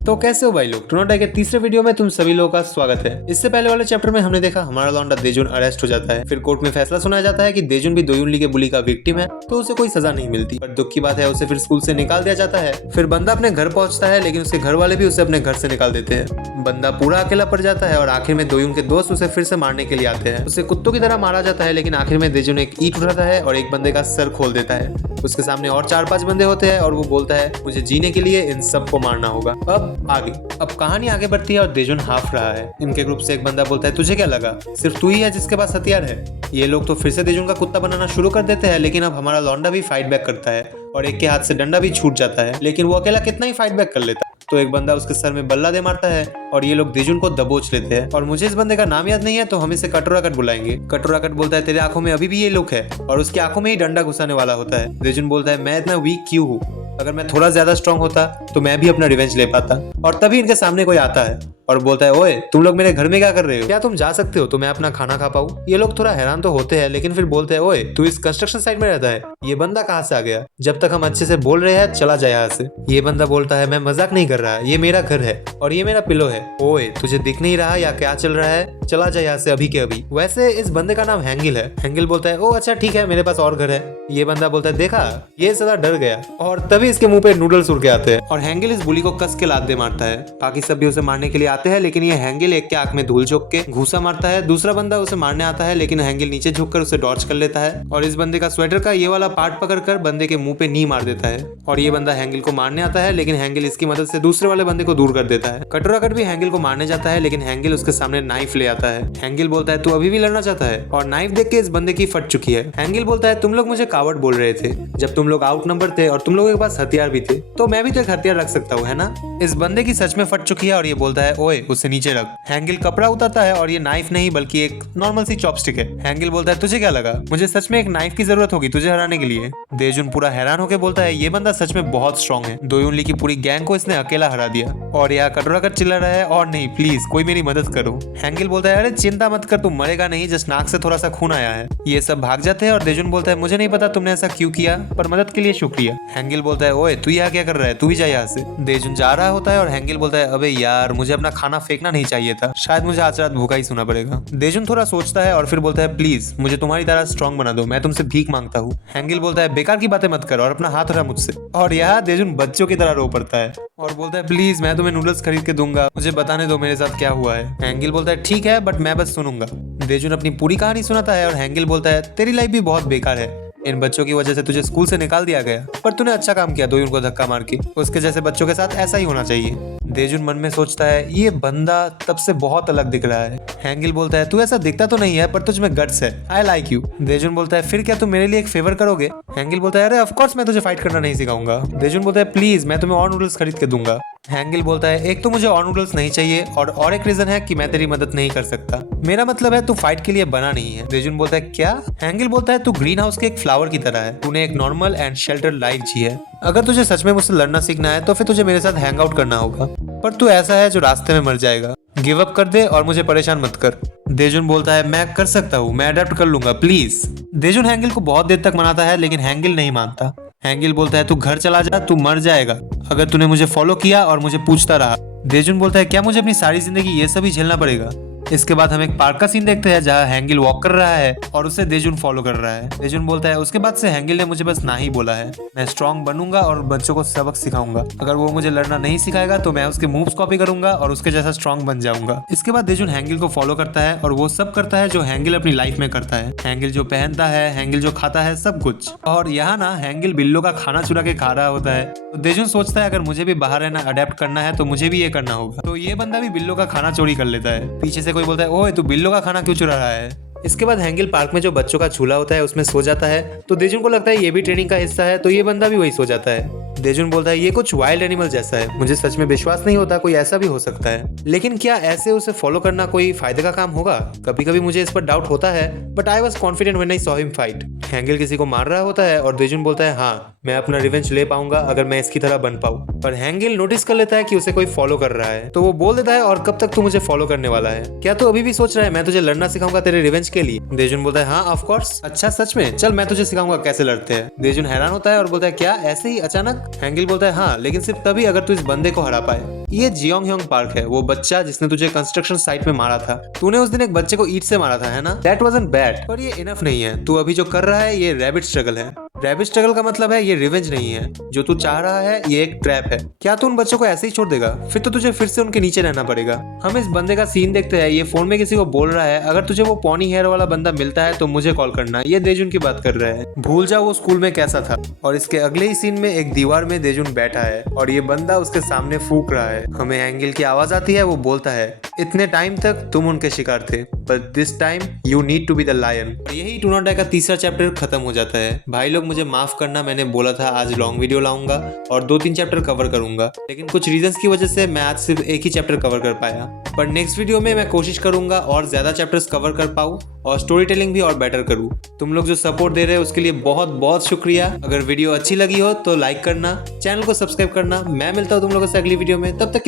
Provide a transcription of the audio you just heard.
तो कैसे हो भाई लोग, टोनाटा के तीसरे वीडियो में तुम सभी लोगों का स्वागत है। इससे पहले वाले चैप्टर में हमने देखा हमारा लौंडा देजुन अरेस्ट हो जाता है। फिर कोर्ट में फैसला सुनाया जाता है कि देजुन भी दोयुनली के बुली का विक्टिम है, तो उसे कोई सजा नहीं मिलती। पर दुख की बात है, उसे फिर स्कूल से निकाल दिया जाता है। फिर बंदा अपने घर पहुंचता है, लेकिन उसके घर वाले भी उसे अपने घर से निकाल देते हैं। बंदा पूरा अकेला पड़ जाता है और आखिर में दोयुन के दोस्त उसे फिर से मारने के लिए आते हैं। उसे कुत्तों की तरह मारा जाता है, लेकिन आखिर में देजुन एक ईंट उठाता है और एक बंदे का सर खोल देता है। उसके सामने और 4-5 बंदे होते हैं और वो बोलता है मुझे जीने के लिए इन सबको मारना होगा। अब आगे कहानी आगे बढ़ती है और देजुन हाफ रहा है। इनके ग्रुप से एक बंदा बोलता है तुझे क्या लगा, सिर्फ तू ही है जिसके पास हथियार है। ये लोग तो फिर से देजुन का कुत्ता बनाना शुरू कर देते हैं, लेकिन अब हमारा लौंडा भी फाइट बैक करता है और एक के हाथ से डंडा भी छूट जाता है, लेकिन वो अकेला कितना ही फाइट बैक कर लेता है। तो एक बंदा उसके सर में बल्ला दे मारता है और ये लोग देजुन को दबोच लेते हैं। और मुझे इस बंदे का नाम याद नहीं है, तो हम इसे कटोरा कट बुलाएंगे। कटोरा कट बोलता है तेरे आंखों में अभी भी ये लुक है, और उसकी आंखों में ही डंडा घुसाने वाला होता है। देजुन बोलता है मैं इतना वीक क्यों हूँ, अगर मैं थोड़ा ज्यादा स्ट्रांग होता तो मैं भी अपना रिवेंज ले पाता। और तभी इनके सामने कोई आता है और बोलता है ओए तुम लोग मेरे घर में क्या कर रहे हो, क्या तुम जा सकते हो तो मैं अपना खाना खा पाऊँ। ये लोग थोड़ा हैरान तो होते हैं, लेकिन फिर बोलते हैं ओए तू इस कंस्ट्रक्शन साइट में रहता है, ये बंदा कहाँ से आ गया, जब तक हम अच्छे से बोल रहे हैं चला जाए यहाँ से। ये बंदा बोलता है मैं मजाक नहीं कर रहा, ये मेरा घर है और ये मेरा पिलो है। ओए तुझे दिख नहीं रहा या क्या चल रहा है, चला जाए यहाँ से अभी के अभी। वैसे इस बंदे का नाम हैंगिल है। हैंगिल बोलता है ओ अच्छा ठीक है, मेरे पास और घर है। ये बंदा बोलता है देखा, ये सदा डर गया। और तभी इसके मुंह पे नूडल्स उड़ के आते हैं और हैंगिल इस बुली को कस के लात दे मारता है। बाकी सब भी उसे मारने के लिए आते हैं, लेकिन ये हैंगिल एक के आंख में धूल झोंक के घूसा मारता है। दूसरा बंदा उसे मारने आता है, लेकिन हैंगिल नीचे झुककर उसे डॉच कर लेता है और इस बंदे का स्वेटर का ये वाला पार्ट पकड़कर बंदे के मुंह पे नी मार देता है। और ये बंदा हैंगिल को मारने आता है, लेकिन हैंगिल इसकी मदद से दूसरे वाले बंदे को दूर कर देता है। कटोरा कट भी हैंगिल को मारने जाता है, लेकिन हैंगिल उसके सामने नाइफ ले आता है। हैंगिल बोलता है तू अभी भी लड़ना चाहता है, और नाइफ देख के इस बंदे की फट चुकी है। हैंगिल बोलता है तुम लोग मुझे कावर्ड बोल रहे थे, जब तुम लोग आउट नंबर थे और तुम लोगों के पास हथियार भी थे, तो मैं भी तो एक हथियार रख सकता हूँ, है ना। इस बंदे की सच में फट चुकी है और ये बोलता है ओए उसे नीचे रख। हैंगिल कपड़ा उतारता है और ये नाइफ नहीं बल्कि एक नॉर्मल सी चॉपस्टिक है। हैंगिल बोलता है तुझे क्या लगा, मुझे सच में एक नाइफ की जरूरत होगी तुझे हराने के लिए। देजुन पूरा हैरान होकर बोलता है ये बंदा सच में बहुत स्ट्रॉन्ग है, दोयुनली की पूरी गैंग को इसने अकेला हरा दिया। और यहाँ कटोरा कट चिल्ला रहा है और नहीं प्लीज कोई मेरी मदद करो। हैंगिल बोलता है अरे चिंता मत कर, तुम मरेगा नहीं, जस्ट नाक से थोड़ा सा खून आया है। ये सब भाग जाते हैं और देजुन बोलता है मुझे नहीं पता तुमने ऐसा क्यों किया, पर मदद के लिए शुक्रिया। हैंगिल बोलता है ओए तू यहाँ क्या कर रहा है, तू भी जा यहाँ से। देजुन जा रहा होता है और हैंगिल बोलता है अबे यार मुझे अपना खाना फेंकना नहीं चाहिए था, शायद मुझे आज रात भूखा ही सोना पड़ेगा। देजुन थोड़ा सोचता है और फिर बोलता है प्लीज मुझे तुम्हारी तरह स्ट्रॉन्ग बना दो, मैं तुमसे भीख मांगता हूँ। हैंगिल बोलता है बेकार की बातें मत कर और अपना हाथ हटा मुझसे। और यहाँ देजुन बच्चों की तरह रो पड़ता है और बोलता है प्लीज मैं तुम्हें नूडल्स खरीद के दूंगा, मुझे बताने दो मेरे साथ क्या हुआ है। हैंगिल बोलता है ठीक है बट मैं बस सुनूंगा। देजुन अपनी पूरी कहानी सुनाता है और हैंगिल बोलता है तेरी लाइफ भी बहुत बेकार है, इन बच्चों की वजह से तुझे स्कूल से निकाल दिया गया, पर तूने अच्छा काम किया दोयुन को धक्का मार के, उसके जैसे बच्चों के साथ ऐसा ही होना चाहिए। देजुन मन में सोचता है ये बंदा तब से बहुत अलग दिख रहा है। हैंगिल बोलता है तू ऐसा दिखता तो नहीं है, पर तुझ में गट्स है, आई लाइक यू। देजुन बोलता है फिर क्या तुम मेरे लिए एक फेवर करोगे। हैंगिल बोलता है अरे ऑफ कोर्स मैं तुझे फाइट करना नहीं सिखाऊंगा। देजुन बोलता है प्लीज मैं तुम्हें और नूडल्स खरीद के दूंगा। हैंगिल बोलता है एक तो मुझे और नूडल्स नहीं चाहिए और एक रीजन है कि मैं तेरी मदद नहीं कर सकता, मेरा मतलब है तू फाइट के लिए बना नहीं है। देजुन बोलता है क्या। हैंगिल बोलता है तू ग्रीन हाउस के एक फ्लावर की तरह है, तूने एक नॉर्मल एंड शेल्टर लाइफ जी है, अगर तुझे सच में मुझसे लड़ना सीखना है तो फिर तुझे मेरे साथ हैंग आउट करना होगा, पर तू ऐसा है जो रास्ते में मर जाएगा, गिव अप कर दे और मुझे परेशान मत कर। देजुन बोलता है मैं कर सकता हूँ, मैं अडेप्ट कर लूंगा प्लीज। देजुन हैंगिल को बहुत देर तक मनाता है, लेकिन हैंगिल नहीं मानता। हैंगिल बोलता है तू घर चला जा, तू मर जाएगा अगर तूने मुझे फॉलो किया और मुझे पूछता रहा। देजुन बोलता है क्या मुझे अपनी सारी जिंदगी ये सब ही झेलना पड़ेगा। इसके बाद हम एक पार्क का सीन देखते हैं जहाँ हैंगिल वॉक कर रहा है और उसे देजुन फॉलो कर रहा है। देजुन बोलता है उसके बाद से हैंगिल ने मुझे बस ना ही बोला है, मैं स्ट्रॉन्ग बनूंगा और बच्चों को सबक सिखाऊंगा, अगर वो मुझे लड़ना नहीं सिखाएगा तो मैं उसके मूव्स कॉपी करूंगा और उसके जैसा स्ट्रॉन्ग बन जाऊंगा। इसके बाद देजुन हैंगिल को फॉलो करता है और वो सब करता है जो हैंगिल अपनी लाइफ में करता है, हैंगिल जो पहनता है, हैंगिल जो खाता है, सब कुछ। और यहाँ ना हैंगिल बिल्लो का खाना चुरा के खा रहा होता है, तो देजुन सोचता है अगर मुझे भी बाहर रहना अडेप्ट करना है तो मुझे भी ये करना होगा, तो ये बंदा भी बिल्लो का खाना चोरी कर लेता है। पीछे से कोई बोलता है ओए तू बिल्लो का खाना क्यों चुरा रहा है। इसके बाद हैंगिल पार्क में जो बच्चों का झूला होता है उसमें सो जाता है, तो देजुन को लगता है ये भी ट्रेनिंग का हिस्सा है, तो ये बंदा भी वही सो जाता है। देजुन बोलता है ये कुछ वाइल्ड एनिमल जैसा है, मुझे सच में विश्वास नहीं होता कोई ऐसा भी हो सकता है, लेकिन क्या ऐसे उसे फॉलो करना कोई फायदे का काम होगा। कभी कभी मुझे इस पर डाउट होता है, but I was confident when I saw him fight. हैंगिल किसी को मार रहा होता है और देजुन बोलता है हाँ मैं अपना रिवेंज ले पाऊंगा अगर मैं इसकी तरह बन पाऊं, पर हैंगिल नोटिस कर लेता है कि उसे कोई फॉलो कर रहा है, तो वो बोल देता है और कब तक तू मुझे फॉलो करने वाला है, क्या तू अभी भी सोच रहा है मैं तुझे लड़ना सिखाऊंगा तेरे रिवेंज के लिए। देजुन बोलता है हाँ ऑफ कोर्स, अच्छा सच में, चल मैं तुझे सिखाऊंगा कैसे लड़ते हैं। देजुन हैरान होता है और बोलता है क्या ऐसे ही अचानक। हैंगिल बोलता है हाँ लेकिन सिर्फ तभी अगर तू इस बंदे को हरा पाए। ये जियोंग ह्योंग पार्क है, वो बच्चा जिसने तुझे कंस्ट्रक्शन साइट में मारा था। तूने उस दिन एक बच्चे को ईंट से मारा था, है ना? दैट वाज़न्ट बैड, पर ये इनफ नहीं है। तू अभी जो कर रहा है ये रैबिट स्ट्रगल है। रैबिट स्ट्रगल का मतलब है ये रिवेंज नहीं है। जो तू चाह रहा है ये एक ट्रैप है। क्या तू उन बच्चों को ऐसे ही छोड़ देगा? फिर तो तुझे फिर से उनके नीचे रहना पड़ेगा। हम इस बंदे का सीन देखते हैं, ये फोन में किसी को बोल रहा है, अगर तुझे वो पॉनी हेयर वाला बंदा मिलता है तो मुझे कॉल करना। ये देजुन की बात कर रहा है। भूल जा वो स्कूल में कैसा था। और इसके अगले ही सीन में एक दीवार में देजुन बैठा है और ये बंदा उसके सामने फूंक रहा है। हमें एंगल की आवाज आती है, वो बोलता है, इतने टाइम तक तुम उनके शिकार थे, but this time you need to be the lion. यही डू नॉट डाई का तीसरा चैप्टर खत्म हो जाता है। भाई लोग मुझे माफ करना, मैंने बोला था आज लॉन्ग वीडियो लाऊंगा और 2-3 चैप्टर कवर करूंगा, लेकिन कुछ रीजंस की वजह से मैं आज सिर्फ एक ही चैप्टर कवर कर पाया। पर नेक्स्ट वीडियो में मैं कोशिश करूंगा और ज्यादा चैप्टर्स कवर कर पाऊं और स्टोरी टेलिंग भी और बेटर करूं। तुम लोग जो सपोर्ट दे रहे हो उसके लिए बहुत बहुत शुक्रिया। अगर वीडियो अच्छी लगी हो तो लाइक करना, चैनल को सब्सक्राइब करना। मैं मिलता हूं तुम लोगों से अगली वीडियो में, तब तक